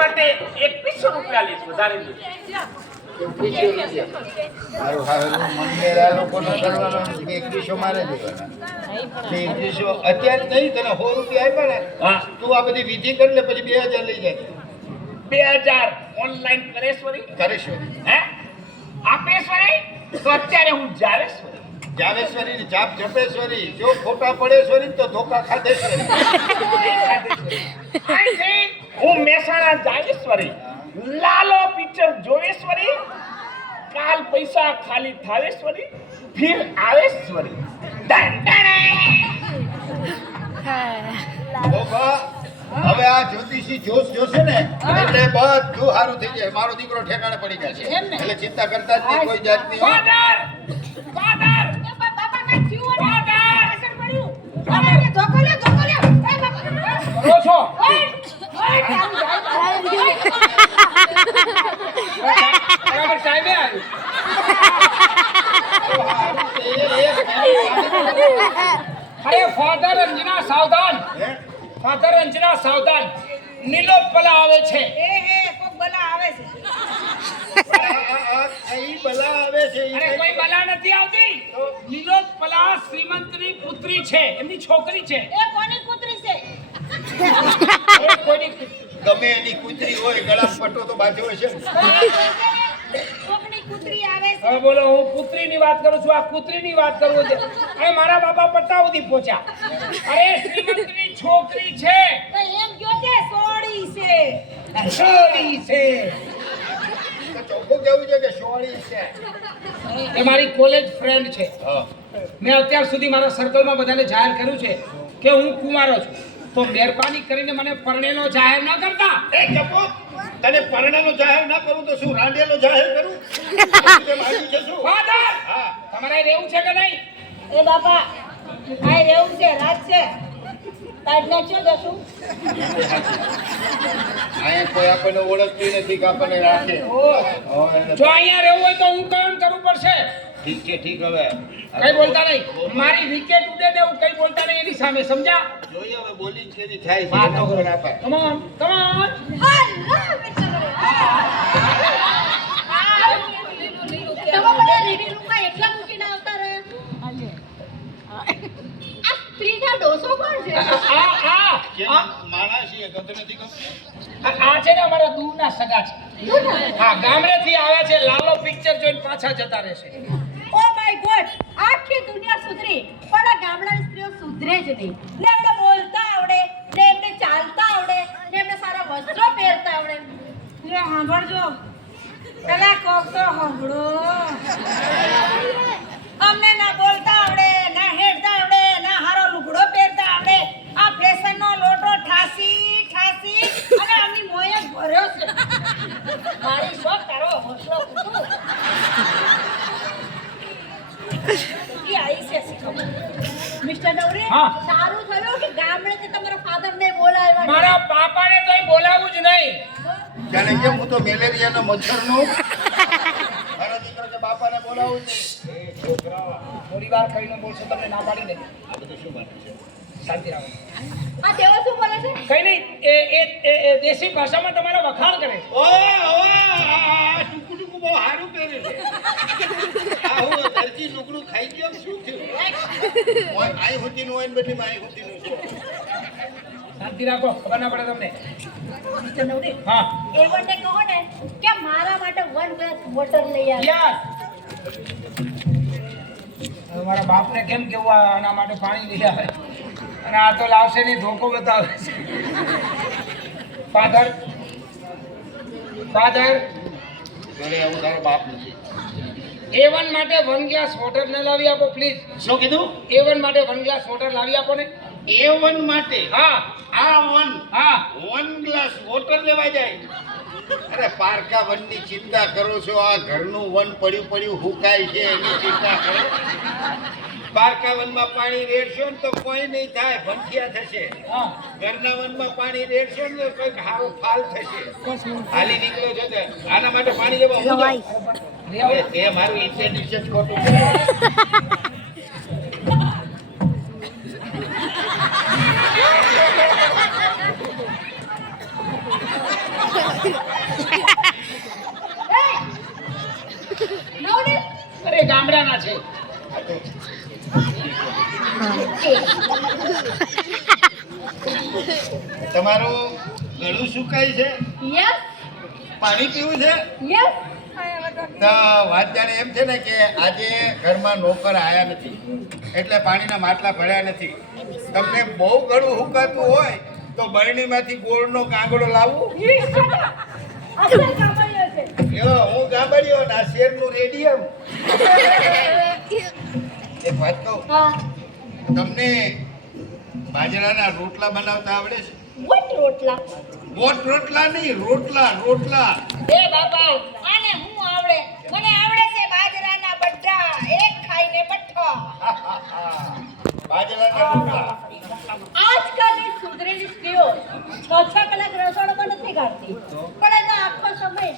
માટે 2100 રૂપિયા લઈશ, વધારે નહીં. મારું હાવેલું મંદિર આ લોકોને કરવાનું 2100 મારે દેવાના. 2100 અત્યારે નહીં, તને 100 રૂપિયા આપ્યા ને, હા, તું આ બધી વિધિ કરી લે, પછી 2000 લઈ જાય. 2000 ઓનલાઈન કરેશ્વરી કરેશ્વરી, હે આપેશ્વરી, તો અત્યારે હું જાવેશ્વરી. જાવેશ્વરી ને જાપ જપેશ્વરી, જો ખોટા પડેશ્વરી તો ધોકા ખાધેશ્વરી. હું મહેસાણા જાવેશ્વરી, લાલો પિક્ચર જોવેશ્વરી, કાલ પૈસા ખાલી થાવેશ્વરી, ફિર આવેશ્વરી. બાબા, હવે આ જ્યોતિષી જોશ જોશે ને એટલે બધું સારું થઈ જાય. મારો દીકરો ઠેકાણે પડી ગયા છે, એટલે ચિંતા કરતા જ નહીં કોઈ જાતની. ફાધર ફાધર બાપા કા થયું ને ફાધર અસર પડ્યું. અરે ધોકો લે એ બાપા કરો છો બરાબર ટાઈમે આવ્યું. અરે ફાધર અંજના સાવધાન, ફાધર અંજના સાવધાન, નીલોપલા આવે છે. કોક બલા આવે છે. ઈ બલા આવે છે. અરે કોઈ બલા નથી આવતી. નીલોપલા શ્રીમંતની પુત્રી છે, એમની છોકરી છે. એ કોની કૂતરી છે? એ કોઈની ગમે એની કૂતરી હોય, ગળા પટ્ટો તો બાંધ્યો હશે ને. કોકની કૂતરી આવે છે. હવે બોલો, હું પુત્રીની વાત કરું છું, આ કૂતરીની વાત કરું છું. અરે મારા બાપા પટ્ટા સુધી પહોંચ્યા. અરે શ્રીમંતની છોકરી છે, તો એમ કયો કે સોડી છે. છોડી છે. ચોખ્ખું કેવું છે કે સોળી છે. એ મારી કોલેજ ફ્રેન્ડ છે. હા, મેં અત્યાર સુધી મારા સર્કલમાં બધાને જાહેર કર્યું છે કે હું કુંવારો છું, તો મહેરબાની કરીને મને પરણેલો જાહેર ન કરતા. એ ચપો, તને પરણેલો જાહેર ના કરું તો શું રાંડેલો જાહેર કરું? તે મારી છે શું? ફાધર, હા, તમારે રહેવું છે કે નહીં? એ બાપા આ રેવું છે, રાત છે. તાજ નાખ્યો જશું. અહીંયા કોઈ આપણને ઓળખતી નથી કે આપણને રાખે. જો અહીંયા રહેવું હોય તો હું કામ કરવું પડશે. ઠીક છે, ઠીક. હવે કઈ બોલતા નહીં, મારી વિકેટ ઉડે ને એવું કઈ બોલતા નહીં એની સામે, સમજ્યા? જોઈએ હવે બોલી જ કેવી થાય છે. વાત તો ખબર આપે. Come on come on. તમે બધા રેડી રૂમમાં એકલા મૂકીને આવતા રહ્યા. આ સ્ત્રીના ડોસો કોણ છે? કેમ માણસ છે ગત નથી ગમતું? આ છે ને અમારા દૂરના સગા છે. હા, ગામડેથી આવ્યા છે, લાલો પિક્ચર જોઈને પાછા જતા રહેશે. ઓ માય ગોડ, આખી દુનિયા સુધરી પણ આ ગામડાની સ્ત્રીઓ સુધરે જ નહીં. ને એમને બોલતા આવડે, ને એમને ચાલતા આવડે, ને એમને સારા વસ્ત્રો પહેરતા આવડે. ને સાંભળજો, પેલા કોક તો સાંભળો. અમને ના બોલતા આવડે, ના હેડતા આવડે, ના હારો લુગડો પહેરતા આવડે. આ ફેશનનો લોટો ઠાસી અને આમની મોય જ ભર્યો છે. મારી શોખ તારો હોસલો કૂતું. મિસ્ટર ડવરી, હા. સારું થયું કે ગામડેથી તમારા ફાધરને બોલાવ્યા. મારા પાપાને તોય બોલાવું જ નહીં. જાણે કેમ હું તો મેલેરિયાનો મચ્છરનો મારો દીકરો કે બાપાને બોલાવું છે. એ છોકરા થોડી વાર કહીને બોલશો તમને ના પાડી દે. આ બધું શું બને છે? શાંતિ રાખો. આ તેઓ શું બોલે છે? કઈ નહીં, એ દેશી ભાષામાં તમારો વખાણ કરે છે. ઓ ટુકુ ટુકુ બહુ સારું પહેરે છે. આ હું દરજી લુગડું ખાઈ ગયો શું થયું? ઓય આઈ હોતીનું હોય ને બધી માઈ હોતીનું છે. શાંતિ રાખો, ખબર ના પડે તમને. મિસ્ટર ડવરી, હા એવોને કહો ને કે મારા માટે 1 ગ્લાસ વોટર લઈ આવે. યાર, હવે મારા બાપને કેમ કેવું આના માટે પાણી લઈ આવે, અને આ તો લાવશે નહીં, ધોકો બતાવે છે. ફાધર ફાધર ઘરે આવું તારો બાપ નથી. A1 માટે 1 ગ્લાસ વોટર ન લાવી આપો પ્લીઝ. શું કીધું? A1 માટે 1 ગ્લાસ વોટર લાવી આપો ને. A1 માટે હા આ વન હા, 1 ગ્લાસ વોટર લેવા જાય. અરે પારકા વનની ચિંતા કરો છો? આ ઘરનું વન પડ્યું હુકાય છે એની ચિંતા કરો. પારકા વનમાં પાણી રેડશો ને તો કોઈ નહીં થાય, ભંખિયા થશે. હા ઘરના વનમાં પાણી રેડશો ને તો કોઈ સારો ફાલ થશે. હાલી નીકળ્યો છો તે આના માટે પાણી લેવા હું જાઉં? હવે તે મારું ઇન્ટેન્શન જ ખોટું છે. નવનીત અરે ગામડાના છે. તમારું ગળું સુકાય છે, યસ પાણી પીવું છે. યસ તો વાત જાણે એમ છે ને કે આજે ઘરમાં નોકર આયા નથી એટલે પાણીના માટલા ભર્યા નથી. તમને બહુ ગળું હુકાતું હોય તો બરણીમાંથી ગોળનો કાંગડો લાવું. અસલ કામળિયો છે. યો હું ગાબડિયો ના શેરનું રેડિયમ. એક વાત કહું, હા તમને બાજરાના રોટલા બનાવતા આવડે છે? વોટ રોટલા ગોટ રોટલા નહીં, રોટલા રોટલા. એ બાબા આને હું આવડે મને આવડે છે બાજરાના બટ્ટા એક ખાઈને બઠ્ઠો બાજરાના રોટલા. આજકાલની સુધરેલી સ્ત્રીઓ 6 કલાક રસોડામાં નથી કાઢતી પણ એનો આખો સમય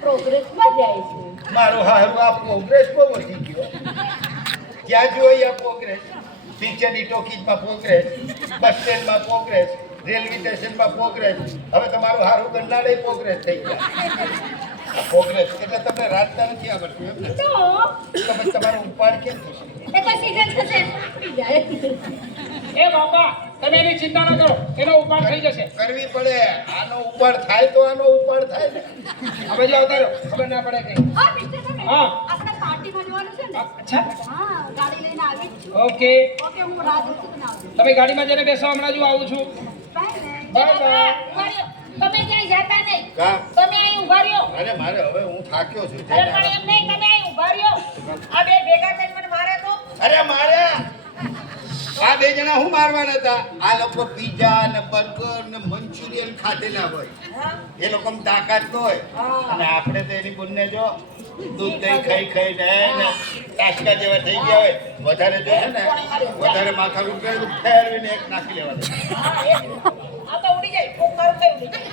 પ્રોગ્રેસમાં જાય છે. મારો હારું આ પ્રોગ્રેસ બહુ વધી ગયો. જ્યાં જોઈએ આ પ્રોગ્રેસ. પિક્ચરની ટોકીઝમાં પ્રોગ્રેસ, બસ સ્ટેન્ડમાં પ્રોગ્રેસ, રેલવે સ્ટેશનમાં પ્રોગ્રેસ. હવે તમારું હારું ગંડાળે પ્રોગ્રેસ થઈ ગયા. પ્રોગ્રેસ એટલે તમને રાસ્તા નથી આવડતું એમ ને? તો તો પછી તમારો ઉપાડ કેમ થશે? એ તો સીઝન થશે આપી જાય. એ બાપા તમે એની ચિંતા ન કરો, એનો ઉપાડ થઈ જશે. કરવી પડે. આનો ઉપાડ થાય તો આનો ઉપાડ થાય ને. હવે જે આવતા રહ્યો ખબર ના પડે કઈ. હા મિસ્ટર તમે હા. આપણે પાર્ટીમાં જવાનું છે ને. અચ્છા હા ગાડી લઈને આવી છું. ઓકે, ઓકે હું રાહ જોઉં છું તમે આવજો. તમે ગાડીમાં જઈને બેસો, હમણાં જ હું આવું છું. By bye by. તમે ક્યાંય જતા નહીં. કા? તમે અહીં ઉભા રહ્યો. અરે મારે હવે હું થાક્યો છું. અરે પણ એમ નહીં તમે અહીં ઉભા રહ્યો. આ બે ભેગા થઈને મને મારે તો. અરે મારે આ બે જણા હું મારવાના હતા? આ લોકો પીઝા ને બર્ગર ને મંચુરિયન ખાધેલા હોય. હા એ લોકોમાં તાકાત ન હોય. હા. અને આપણે તો એની બંને જો દૂધ દહીં ખાઈ ખાઈ ને ટાસકા જેવા થઈ ગયા હોય. વધારે જો છે ને વધારે માથા રૂપે ફેરવીને એક નાખી લેવાનું. હા એ આ તો ઉડી જાય કોક મારું કઈ ઉડી જાય.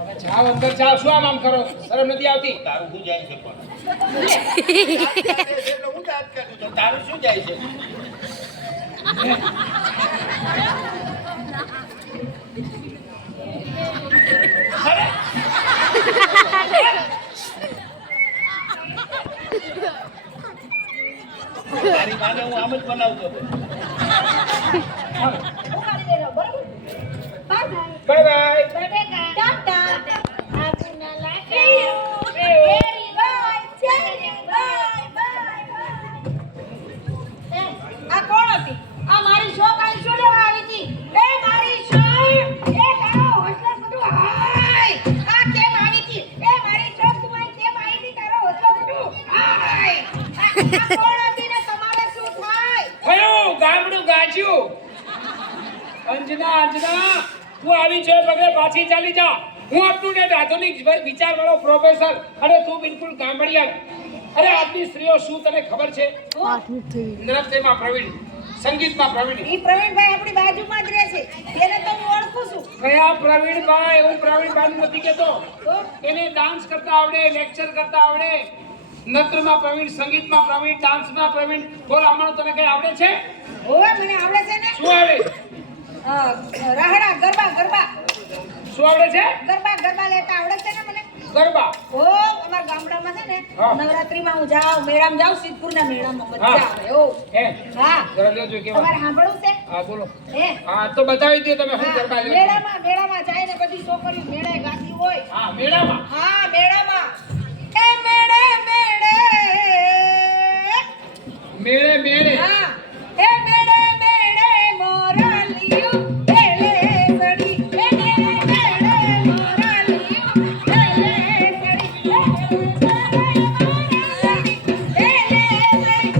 હવે જાઓ અંદર જાઓ, શું આમ કરો? શરમ નથી આવતી? તારું શું જાય છે પણ? એટલે હું દાંત કાઢું છું. તારું શું જાય છે? તારી માને હું આમ જ બનાવતો હતો. હું ખાલી દે રહ્યો બરાબર. Bye bye bye. બાય. બેટા ટાટા. આપના લાગે વેરી બાય ચેરી બાય બાય. આ કોણ હતી? આ મારી શોક આઈ શું લેવા આવી હતી? એ મારી શોક એ તારો હોસલો કટુ હાય. આ કેમ આવી હતી? એ મારી શોક તું અહીં કેમ આવી હતી? તારો હોસલો કટુ હાય. આ કોણ હતી ને તમારે શું થાય? થયું ગામડું ગાજ્યું. અંજના અંજના તું આવી છે પગલે પાછી ચાલી જા. હું અપ ટુ ડેટ આધુનિક વિચારવાળો પ્રોફેસર અને તું બિલકુલ ગામડિયા. અરે આજની સ્ત્રીઓ શું તને ખબર છે? નૃત્યમાં પ્રવીણ, સંગીતમાં પ્રવીણ. ઈ પ્રવીણભાઈ આપણી બાજુમાં જ રહે છે. એને તો હું ઓળખું છું. કયા પ્રવીણભાઈ? હું પ્રવીણભાઈ નથી કહેતો. તો એને ડાન્સ કરતા આવડે, લેક્ચર કરતા આવડે, નૃત્યમાં પ્રવીણ, સંગીતમાં પ્રવીણ, ડાન્સમાં પ્રવીણ. બોલ આમાં તને કઈ આવડે છે? ઓવે મને આવડે છે ને. શું આવડે? રાહડા ગરબા ગરબા શું આવડે છે? ગરબા લેતા આવડે છે ને મને. ગરબા. ઓ અમારા ગામડામાં છે ને હા. નવરાત્રીમાં હું જાઉં મેળામાં જાઉં સિદ્ધપુરના મેળામાં મજા હા. આવે ઓ હે હા જરા લેજો કેવા. તમારે સાંભળવું છે હા બોલો. હે હા તો બતાવી દે તમે શું હા, ગરબા લ્યો છો. મેળામાં જઈને બધી છોકરીઓ મેળાએ ગાતી હોય. હા મેળામાં. હા મેળામાં એ મેળે મેળે મેળે મેળે. હા એ મેળે મેળે મોરલિયું એલે સડી એ મેળે મેળે મોરલિયું એલે સડી એલે સડી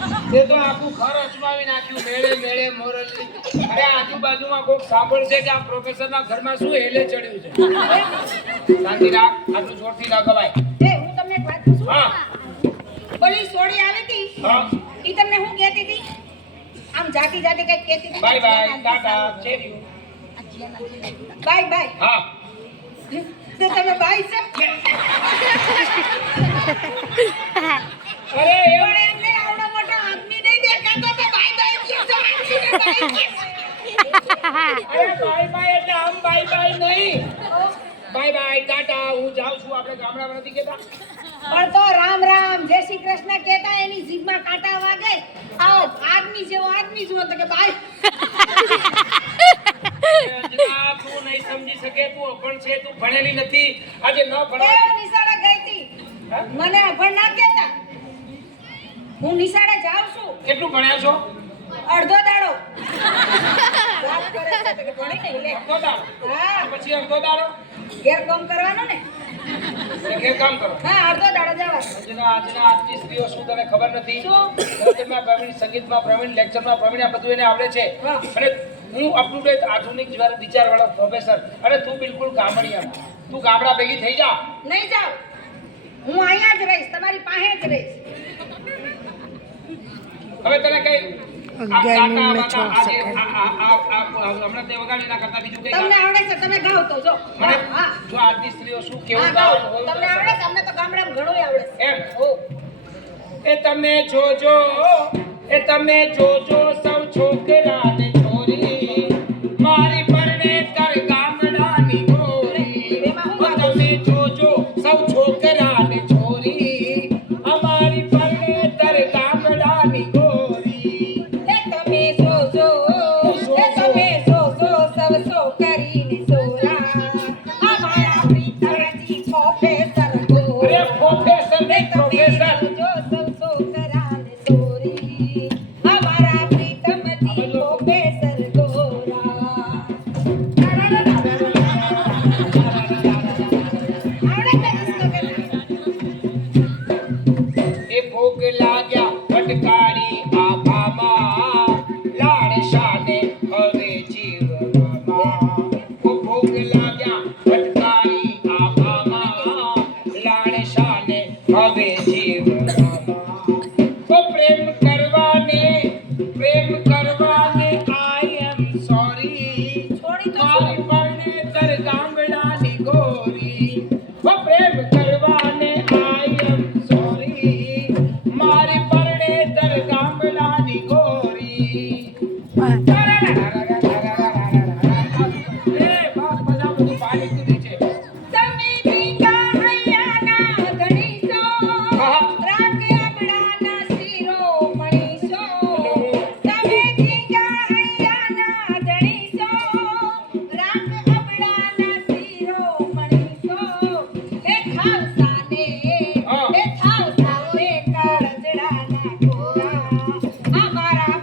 હાલો તે તો આખું ઘર અજમાવી નાખ્યું. મેળે મેળે મોરલી. અરે આજુબાજુમાં કોક સાંભળશે કે આ પ્રોફેસરના ઘરમાં શું હેલે ચડ્યું છે. શાંતિ રાખ, આટલું જોરથી ના ગવાય. એ હું તમને એક વાત પૂછું હા ઓલી સોડી આવી હતી હા. ઈ તમને હું કહેતી હતી આમ જાતી જાતી કઈક કહેતી હતી bye bye, tata, cheerio. Bye bye હા તો તમે બાય છે અરે એ પણ એમને આવડો મોટો આદમી નહીં દેખાતો તો બાય બાય કે તો આદમીને બાય કે. અરે બાય બાય એટલે આમ બાય બાય નહીં. બાય બાય ટાટા હું જાઉં છું. આપણે ગામડામાં નથી કહેતા. પણ તો રામ રામ જય શ્રી કૃષ્ણ કહેતા એની જીભમાં કાંટા વાગે. આવો આદમી જેવો આદમી જુઓ તો કે બાય. અંજના, તું નહીં સમજી શકે. તું અભણ છે. તું ભણેલી નથી. આજે ન ભણવા એ નિશાળે ગઈ હતી. મને અભણ ના કહેતા. હું નિશાળે જાઉં છું. કેટલું ભણ્યા છો? અડધો દાડો. વાત કરે છે તો કે ભણી નહીં લે. અડધો દાડો. હા પછી અડધો દાડો ઘેર કામ કરવાનું ને. ઘેર કામ કરો. હા અડધો દાડો જવાનું. અંજના, આજની સ્ત્રીઓ શું તને ખબર નથી? શું? નૃત્યમાં પ્રવીણ, સંગીતમાં પ્રવીણ, લેક્ચરમાં પ્રવીણ, આ બધું એને આવડે છે. હા. અને હું અપ ટુ ડેટ આધુનિક વિચારવાળો પ્રોફેસર. અને તું બિલકુલ ગામડિયા. તું ગામડા ભેગી થઈ જા. નહીં જાઉં. હું અહીંયા જ રહીશ તમારી પાસે જ રહીશ. હવે તને કઈ અગિયાર મિનિટ ને 6 સેકન્ડ. હમણાં તે વગાડી ના કરતા બીજું કઈ તમને આવડે છે તમે ગાઓ તો જો. મને હા જો આજની સ્ત્રીઓ શું હા કેવું ગાઓ. ગાવાનું તમને હોય આવડે છે અમને તો ગામડામાં ઘણું આવડે છે. એમ એ તમે જોજો, એ તમે જોજો સૌ છોકરા ને છોરી, મારી પરણે કર ગામડાની ગોરી. ઓ તમે જોજો સૌ છોકરા ને છોરી, અમારી પરણે કર ગામડાની ગોરી. એ તમે જોજો સવ છોકરીને સોરા, અમારા પિતાજી પ્રોફેસર ગોરા. અરે પ્રોફેસર નહીં, પ્રોફેસર. જો સવ છોકરાને સોરી, અમારા પ્રીતમજી પ્રોફેસર ગોરા. આવડે છે ડિસ્કો કે ના? એ ભોગ લાગ્યા ભટકારી આભામાં, લાડ શાને હવે જીવવામાં. ઓ ભોગ લાગ્યા ભટકારી આભામાં, લાડ શાને હવે જીવવામાં. ઓ પ્રેમ કરવાને આઈ એમ સોરી, છોડી તો મારી પરણે કર ગામડાની ગોરી. ઓ પ્રેમ કરવાને આઈ એમ સોરી, મારી પરણે કર ગામડાની ગોરી. એ બસ બધા બધું પાણી કૂદી છે. તમે ભીંગા હૈયાના ધણીસો, હા. રાગ આબળાના શિરોમણીસો. તમે ભીંગા હૈયાના ધણીસો, રાગ આબળાના શિરોમણીસો. એ ખાવસાને હા. કાળજડાના કોરા, અમારા